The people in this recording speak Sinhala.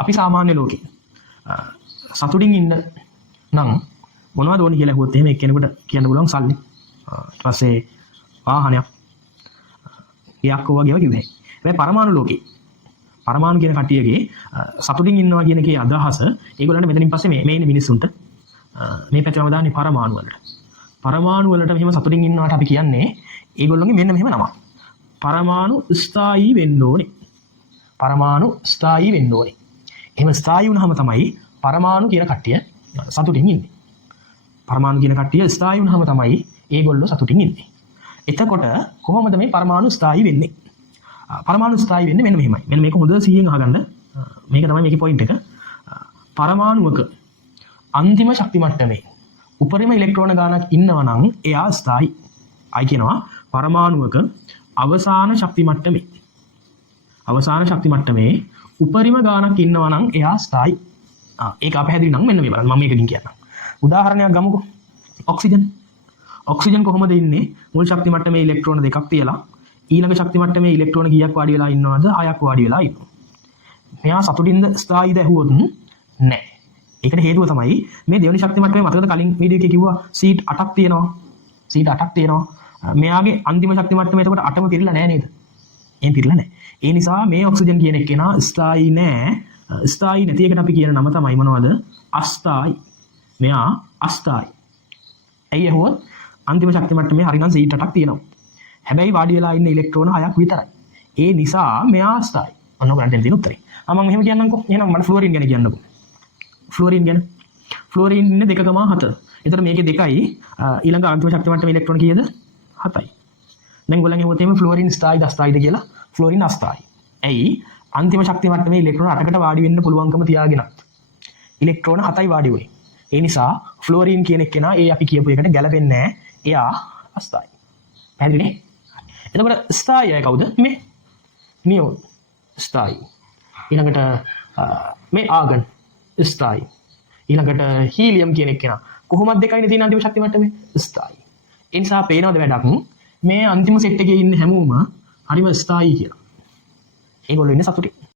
අපි සාමාන්‍ය ලෝකේ සතුටින් ඉන්න නම් මොනවද ඕනේ කියලා අහුවොත් එහෙම එක්කෙනෙකුට කියන්න පුළුවන් සල්ලි. ඊට පස්සේ වාහනයක්. යක් වගේ කිව්වේ. හැබැයි පරමාණු ලෝකේ පරමාණු කියන කට්ටියගේ සතුටින් ඉන්නවා කියන එකේ අදහස ඒගොල්ලන්ට මෙතනින් පස්සේ මේ ඉන්න මිනිස්සුන්ට මේ පැත්තම දාන්නේ පරමාණු වලට. පරමාණු වලට මෙහෙම සතුටින් ඉන්නවට අපි කියන්නේ ඒගොල්ලෝගේ මෙන්න මෙහෙම නමක්. පරමාණු ස්ථායී වෙන්න ඕනේ. පරමාණු ස්ථායී වෙන්න ඕනේ. එහෙම ස්ථායී වුණාම තමයි පරමාණු කියන කට්ටිය සතුටින් ඉන්නේ. පරමාණු කියන කට්ටිය ස්ථායී වුණාම තමයි ඒගොල්ලෝ සතුටින් ඉන්නේ. එතකොට කොහොමද මේ පරමාණු ස්ථායී වෙන්නේ? පරමාණු ස්ථායී වෙන්නේ මෙන්න මෙහෙමයි. මෙන්න මේක හොඳ සිහියෙන් අහගන්න. මේක තමයි මේකේ පොයින්ට් එක. පරමාණුවක අන්තිම ශක්ති මට්ටමේ උපරිම ඉලෙක්ට්‍රෝන ගානක් ඉන්නවා නම් එයා ස්ථායී. අය කියනවා පරමාණුවක අවසාන ශක්ති මට්ටමේ උපරිම ගානක් ඉන්නවා නම් එයා ස්ථායී. ඒක අපහැදිලි නම් මෙන්න මේ බලන්න මම මේකකින් කියන්නම්. උදාහරණයක් ගමුකෝ. ඔක්සිජන් කොහොමද ඉන්නේ? මුල් ශක්ති මට්ටමේ ඉලෙක්ට්‍රෝන දෙකක් තියලා ඊළඟ ශක්ති මට්ටමේ ඉලෙක්ට්‍රෝන කීයක් වාඩි වෙලා ඉන්නවද? 6ක් වාඩි වෙලා ඉන්නවා. මෙයා සතුටින්ද ස්ථායීද ඇහුවොත් නැහැ. ඒකට හේතුව තමයි මේ දෙවෙනි ශක්ති මට්ටමේ මතකද කලින් වීඩියෝ එකේ කිව්වා සීට් 8ක් තියෙනවා. මෙයාගේ අන්තිම ශක්ති මට්ටමේ එතකොට 8ම පිරিলা නැහැ නේද? එහෙම පිරিলা නැහැ. ඒ නිසා මේ ඔක්සිජන් කියන එක්කෙනා ස්ථායී නැහැ. ස්ථායී නැති එකට අපි කියන නම තමයි මොනවද? අස්ථායී. මෙයා අස්ථායී. ඇයි ඇහුවොත් අන්තිම ශක්ති මට්ටමේ හරිනම් සීට් 8ක් තියෙනවා. හැබැයි වාඩි වෙලා ඉන්න ඉලෙක්ට්‍රෝන 6ක් විතරයි. ඒ නිසා මෙයා අස්ථායී. ඔන්න ඔයගලන්ට දෙන උත්තරේ. මම මෙහෙම කියන්නම්කෝ. එහෙනම් මම ෆ්ලෝරින් ගැන කියන්නකෝ. ෆ්ලෝරින් ඉන්නේ 2,7. එතකොට මේකේ 2යි ඊළඟ අන්තිම ශක්ති මට්ටමේ ඉලෙක්ට්‍රෝන කීයද? 7යි. දැන් ගොල්ලන් ඇහුවොත් එහෙම ෆ්ලෝරින් ස්ථායීද අස්ථායීද කියලා. ෆ්ලෝරින් අස්ථායී. ඇයි? අන්තිම ශක්ති මට්ටමේ ඉලෙක්ට්‍රෝන 8කට වාඩි වෙන්න පුළුවන්කම තියාගෙනත් ඉලෙක්ට්‍රෝන 7යි වාඩි වෙන්නේ. ඒ නිසා ෆ්ලෝරින් කියන එක්කෙනා ඒ අපි කියපු එකට ගැලපෙන්නේ නැහැ. එයා අස්ථායී. පැහැදිලිනේ? එතකොට ස්ථායී අය කවුද? මේ නියෝන් ස්ථායී. ඊළඟට මේ ආගන් ස්ථායී. ඊළඟට හීලියම් කියන එක්කෙනා කොහොමද 2යිනේ තියෙන අන්තිම ශක්ති මට්ටමේ ස්ථායී. ඒ නිසා පේනවද වැඩක් මේ අන්තිම සෙට් එකේ ඉන්න හැමෝම හරිම ස්ථායී කියලා. ඒගොල්ලෝ ඉන්නේ සතුටින්.